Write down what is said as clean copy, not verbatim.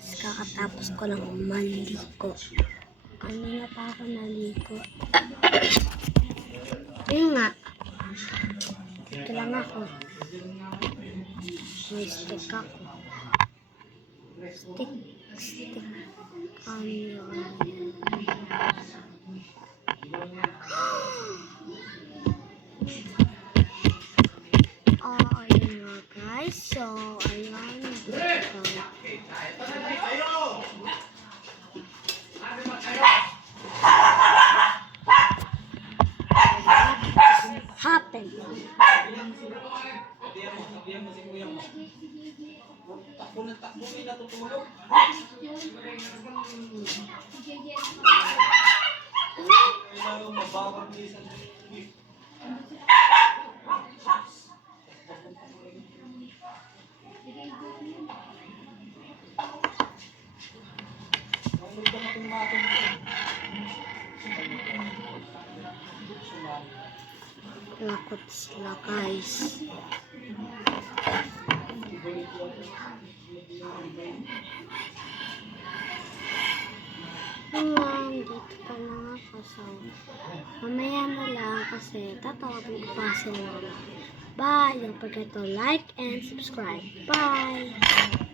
guys, kakatapos ko lang maligo. Ano na pa ako naligo? Yun nga. Dito lang ako. May stick ako. Stick. Ano? Ayun nga guys. So, ayan. Happen. Lakot sila guys. Dito pa lang ako. So, mamaya na lang kasi tatawagin ko pa sila. Bye! Don't forget to like and subscribe. Bye!